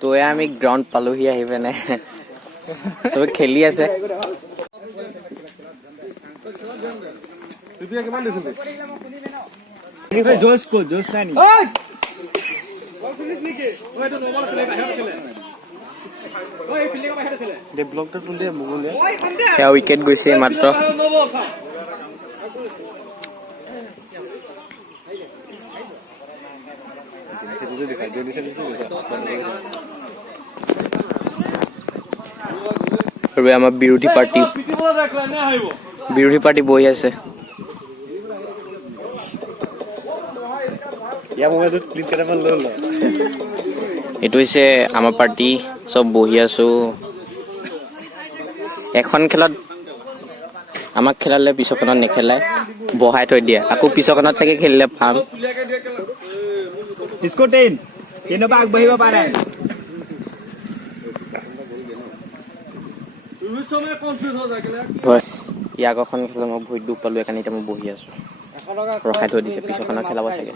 তো আমি গ্ৰাউণ্ড পালোহি আহি পিনে চবে খেলি আছে উইকেট গৈছে মাত্ৰ আমাৰ বিৰোধী পাৰ্টি বহি আছে এইটো হৈছে আমাৰ পাৰ্টি চব বহি আছো এখন খেলত আমাক খেলালে পিছখনত নেখেলাই বহাই থৈ দিয়ে আকৌ পিছখনত চাগে খেলিলে পাম আগবাঢ়িব পাৰে ইয়াক এখন খেলত মই ভৰিত দুখ পালো সেইকাৰণে এতিয়া মই বহি আছো ৰখাই থৈ দিছে পিছখনত খেলাব চাগে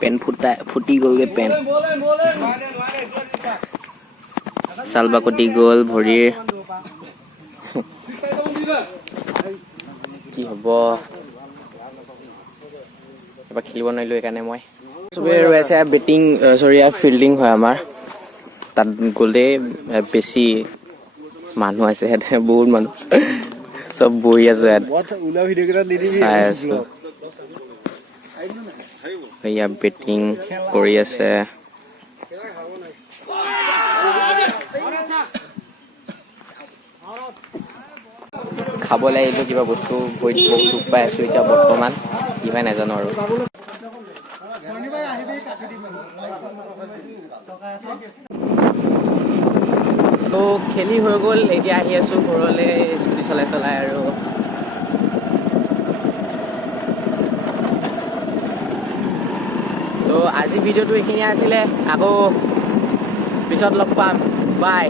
পেন ফুটি গ'লগে পেন চালবাকতি গ'ল ভৰিৰ কি হ'ব এবাৰ খেলিব নোৱাৰিলো সেইকাৰণে মই চবে ৰৈ আছে বেটিং ফিল্ডিং হয় আমাৰ তাত গ'লে বেছি মানুহ আছে ইয়াতে বহুত মানুহ চব বহি আছে ইয়াত চাই আছো এয়া বেটিং কৰি আছে খাবলৈ আহিলো কিবা বস্তু ভৰিত বহুত দুখ পাই আছো এতিয়া বৰ্তমান কিবা নাজানো আৰু তো খেলি হৈ গ'ল এতিয়া আহি আছো ঘৰলৈ স্কুটি চলাই আৰু তো আজি ভিডিঅ'টো এইখিনিয়ে আছিলে আকৌ পিছত লগ পাম বাই